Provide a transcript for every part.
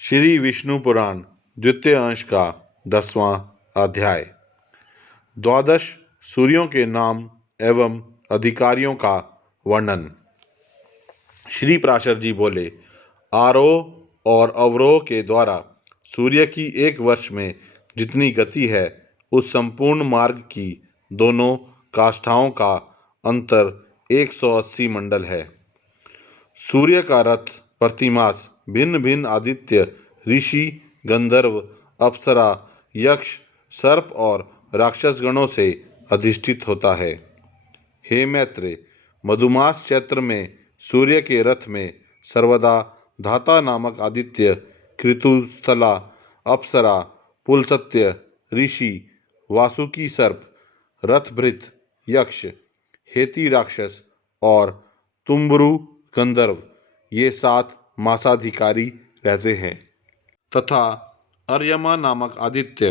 श्री विष्णु पुराण द्वितीय अंश का 10वां अध्याय। द्वादश सूर्यों के नाम एवं अधिकारियों का वर्णन। श्री प्राशर जी बोले, आरोह और अवरोह के द्वारा सूर्य की एक वर्ष में जितनी गति है, उस संपूर्ण मार्ग की दोनों काष्ठाओं का अंतर 180 मंडल है। सूर्य का रथ प्रतिमास भिन्न भिन्न आदित्य, ऋषि, गंधर्व, अप्सरा, यक्ष, सर्प और राक्षसगणों से अधिष्ठित होता है। हे मैत्रेय, मधुमास चैत्र में सूर्य के रथ में सर्वदा धाता नामक आदित्य, कृतुस्थला, अप्सरा, पुलसत्य, ऋषि, वासुकी सर्प, रथभृत, यक्ष, हेती राक्षस और तुम्बरु गंधर्व, ये 7 मासाधिकारी रहते हैं। तथा अर्यमा नामक आदित्य,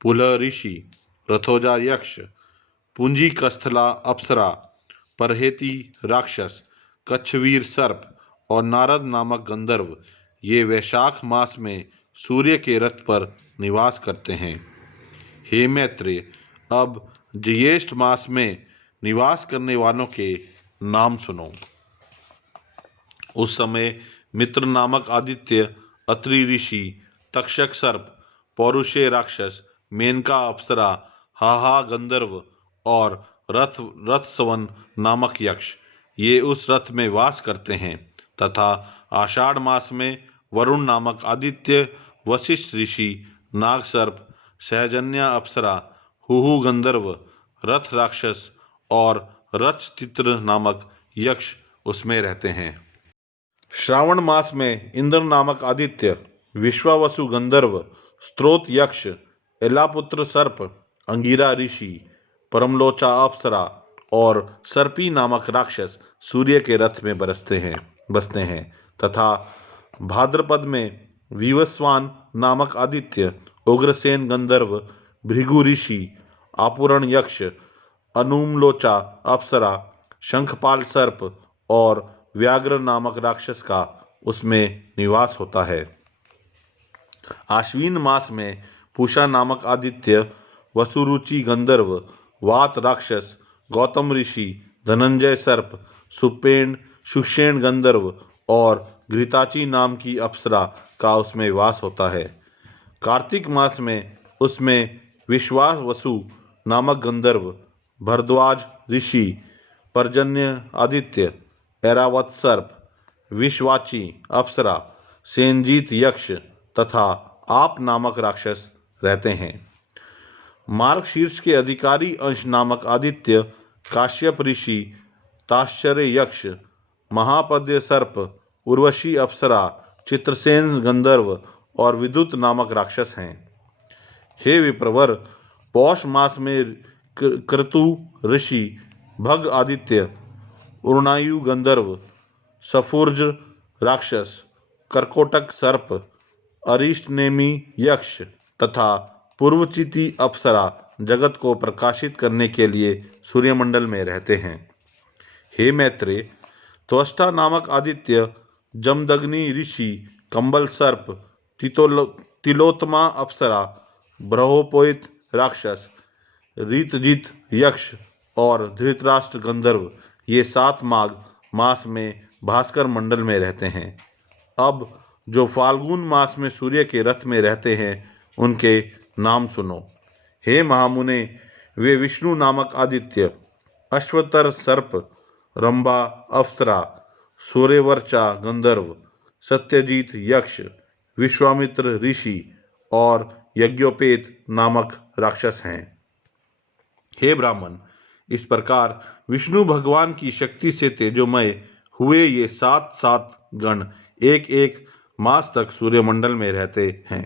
पुलह ऋषि, रथोजा यक्ष, पुंजीकस्थला अप्सरा, परहेती राक्षस, कच्छवीर सर्प और नारद नामक गंधर्व, ये वैशाख मास में सूर्य के रथ पर निवास करते हैं। हे मैत्रेय, अब ज्येष्ठ मास में निवास करने वालों के नाम सुनो। उस समय मित्र नामक आदित्य, अत्रि ऋषि, तक्षक सर्प, पौरुषेय राक्षस, मेनका अप्सरा, हाहा गंधर्व और रथसवन नामक यक्ष, ये उस रथ में वास करते हैं। तथा आषाढ़ मास में वरुण नामक आदित्य, वशिष्ठ ऋषि, नाग सर्प, सहजन्या अप्सरा, हुहु गंधर्व, रथ राक्षस और रथचित्र नामक यक्ष उसमें रहते हैं। श्रावण मास में इंद्र नामक आदित्य, विश्वावसु गंधर्व, स्त्रोत यक्ष, एलापुत्र सर्प, अंगिरा ऋषि, परमलोचा अप्सरा और सर्पी नामक राक्षस सूर्य के रथ में बसते हैं। तथा भाद्रपद में विवस्वान नामक आदित्य, उग्रसेन गंधर्व, भृगु ऋषि, आपुरण यक्ष, अनुमलोचा अप्सरा, शंखपाल सर्प और व्याघ्र नामक राक्षस का उसमें निवास होता है। आश्विन मास में पूषा नामक आदित्य, वसुरुचि गंधर्व, वात राक्षस, गौतम ऋषि, धनंजय सर्प, सुषेण गंधर्व और घृताची नाम की अप्सरा का उसमें वास होता है। कार्तिक मास में उसमें विश्वास वसु नामक गंधर्व, भरद्वाज ऋषि, पर्जन्य आदित्य, ऐरावत सर्प, विश्वाची अप्सरा, सेनजीत यक्ष तथा आप नामक राक्षस रहते हैं। मार्गशीर्ष के अधिकारी अंश नामक आदित्य, काश्यप ऋषि, ताश्चर्य यक्ष, महापद्य सर्प, उर्वशी अप्सरा, चित्रसेन गंधर्व और विद्युत नामक राक्षस हैं। हे विप्रवर, पौष मास में क्रतु ऋषि, भग आदित्य, उर्णायु गंधर्व, सफुर्ज राक्षस, कर्कोटक सर्प, अरिष्टनेमी यक्ष तथा पूर्वचिति अप्सरा जगत को प्रकाशित करने के लिए सूर्यमंडल में रहते हैं। हे मैत्रेय, त्वष्टा नामक आदित्य, जमदग्नि ऋषि, कंबल सर्प, तिलोत्तमा अप्सरा, ब्रह्मोपोत राक्षस, ऋतजित यक्ष और धृतराष्ट्र गंधर्व, ये 7 माघ मास में भास्कर मंडल में रहते हैं। अब जो फाल्गुन मास में सूर्य के रथ में रहते हैं, उनके नाम सुनो। हे महामुने, वे विष्णु नामक आदित्य, अश्वतर सर्प, रंभा अप्सरा, सूर्यवर्चा गंधर्व, सत्यजीत यक्ष, विश्वामित्र ऋषि और यज्ञोपेत नामक राक्षस हैं। हे ब्राह्मण, इस प्रकार विष्णु भगवान की शक्ति से तेजोमय हुए ये 7 गण एक एक मास तक सूर्यमंडल में रहते हैं।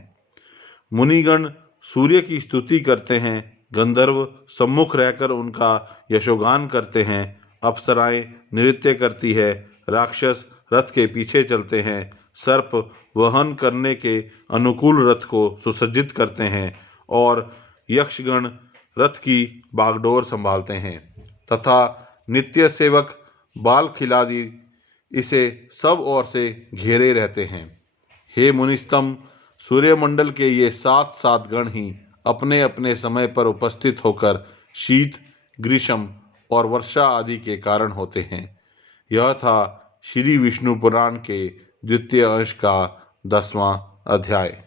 मुनिगण सूर्य की स्तुति करते हैं, गंधर्व सम्मुख रहकर उनका यशोगान करते हैं, अप्सराएं नृत्य करती है, राक्षस रथ के पीछे चलते हैं, सर्प वहन करने के अनुकूल रथ को सुसज्जित करते हैं और यक्षगण रथ की बागडोर संभालते हैं तथा नित्य सेवक बाल खिलाड़ी इसे सब ओर से घेरे रहते हैं। हे मुनिस्तम, सूर्यमंडल के ये 7 गण ही अपने अपने समय पर उपस्थित होकर शीत, ग्रीष्म और वर्षा आदि के कारण होते हैं। यह था श्री विष्णु पुराण के द्वितीय अंश का 10वां अध्याय।